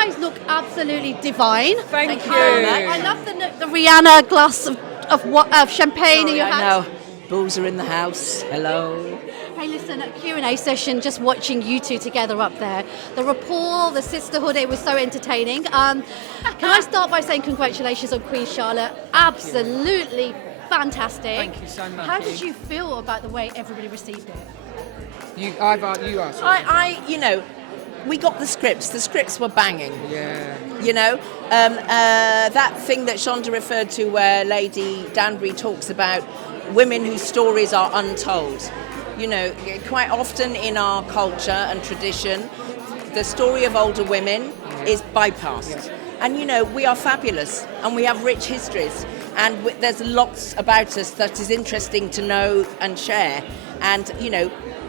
guys look absolutely divine. Thank you. I love the Rihanna glass of champagne in your hand. I know. Bulls are in the house. Hello. Hey, listen, at Q&A session, just watching you two together up there, the rapport, the sisterhood, it was so entertaining. Can I start by saying congratulations on Queen Charlotte? Absolutely fantastic. Thank you so much. How did you feel about the way everybody received it? You asked. We got the scripts. The scripts were banging. Yeah. That thing that Shonda referred to where Lady Danbury talks about women whose stories are untold. Quite often in our culture and tradition, the story of older women is bypassed. Yeah. And, we are fabulous and we have rich histories. And there's lots about us that is interesting to know and share. And,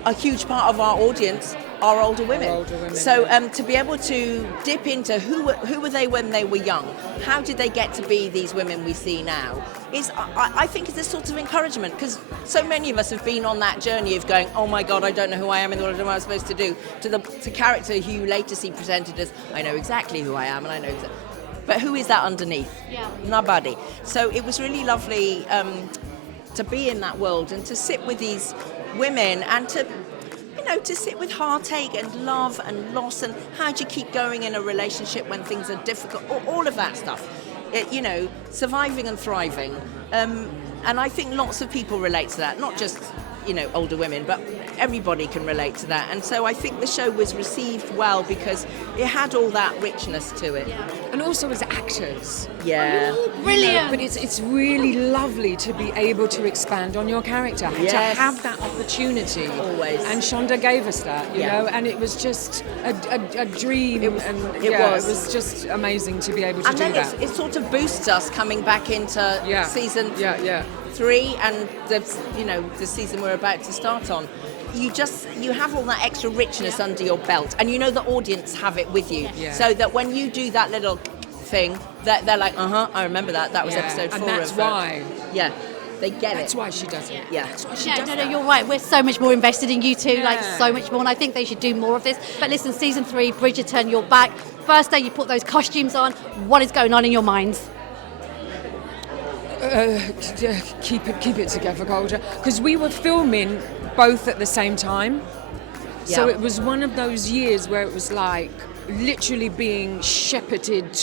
a huge part of our audience are older women. So to be able to dip into who were they when they were young, how did they get to be these women we see now, I think is a sort of encouragement, because so many of us have been on that journey of going, oh my God, I don't know who I am and what am I supposed to do, to the character who you later see presented as, I know exactly who I am and I know exactly. But who is that underneath? Yeah. Nobody. So it was really lovely to be in that world and to sit with these women and to sit with heartache and love and loss and how do you keep going in a relationship when things are difficult, all of that stuff. Surviving and thriving. And I think lots of people relate to that, not just, older women, but everybody can relate to that. And so I think the show was received well because it had all that richness to it. Yeah. And also as actors. Yeah. Ooh, brilliant. But it's really lovely to be able to expand on your character, Yes. to have that opportunity. Always. And Shonda gave us that, you know, and it was just a dream. It was just amazing to be able to do that. that. And then it sort of boosts us coming back into season 3 and the season we're about to start on. You have all that extra richness under your belt, and the audience have it with you, so that when you do that little thing, that they're like, I remember that was episode 4. And that's why. They get That's it. why she does it. Yeah. That's why she does No, you're right. We're so much more invested in you two, like Yeah. so much more, and I think they should do more of this. But listen, season 3, Bridgerton, you're back. First day you put those costumes on. What is going on in your minds? Keep it together, Golda. Because we were filming both at the same time. So it was one of those years where it was like literally being shepherded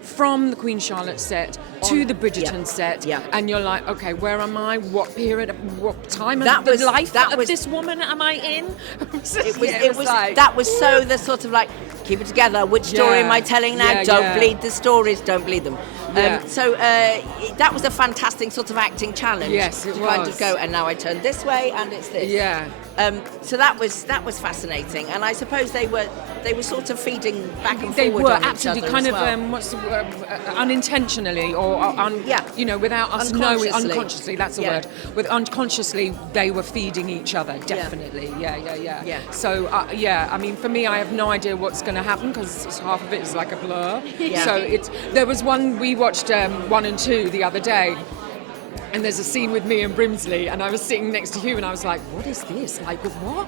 from the Queen Charlotte set to the Bridgerton set, and you're like, okay, where am I? What period? What time of the life of this woman am I in? That was so the sort of like, keep it together. Which story am I telling now? Don't bleed the stories. Don't bleed them. So that was a fantastic sort of acting challenge. Yes, it to was. kind of go, and now I turn this way, and it's this. Yeah. So that was fascinating, and I suppose they were sort of feeding back and They forward were on absolutely each other kind as of well. what's the word? Unintentionally or without us knowing, unconsciously. That's the word. With unconsciously, they were feeding each other. Definitely. Yeah. So I mean, for me, I have no idea what's going to happen because half of it is like a blur. Yeah. So there was one we watched 1 and 2 the other day. And there's a scene with me and Brimsley, and I was sitting next to Hugh, and I was like, "What is this? Like, what?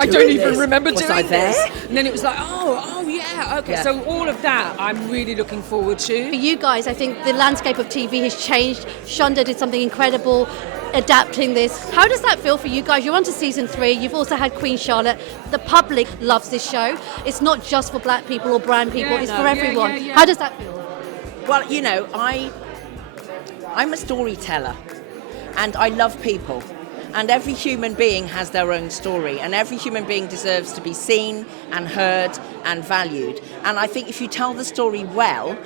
I don't even remember Was doing I there? this." And then it was like, "Oh, yeah, okay." Yeah. So all of that, I'm really looking forward to. For you guys, I think the landscape of TV has changed. Shonda did something incredible adapting this. How does that feel for you guys? You're on to season 3. You've also had Queen Charlotte. The public loves this show. It's not just for black people or brown people. It's for everyone. yeah. How does that feel? Well, I'm a storyteller, and I love people. And every human being has their own story, and every human being deserves to be seen and heard and valued. And I think if you tell the story well,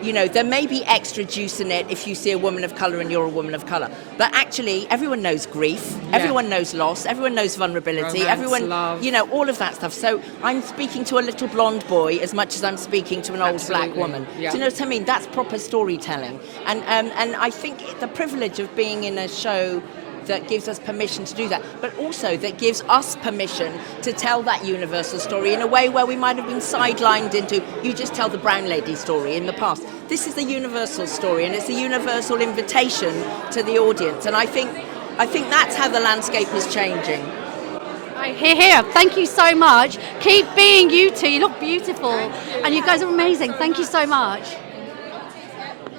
there may be extra juice in it if you see a woman of colour and you're a woman of colour. But actually, everyone knows grief, everyone knows loss, everyone knows vulnerability, Romance, love. all of that stuff. So I'm speaking to a little blonde boy as much as I'm speaking to an old black woman. Yeah. Do you know what I mean? That's proper storytelling. And I think the privilege of being in a show that gives us permission to do that, but also that gives us permission to tell that universal story in a way where we might have been sidelined into, you just tell the brown lady story in the past. This is the universal story, and it's a universal invitation to the audience, and I think that's how the landscape is changing. I Here, here. Thank you so much. Keep being you two. You look beautiful. And you guys are amazing. Thank you so much.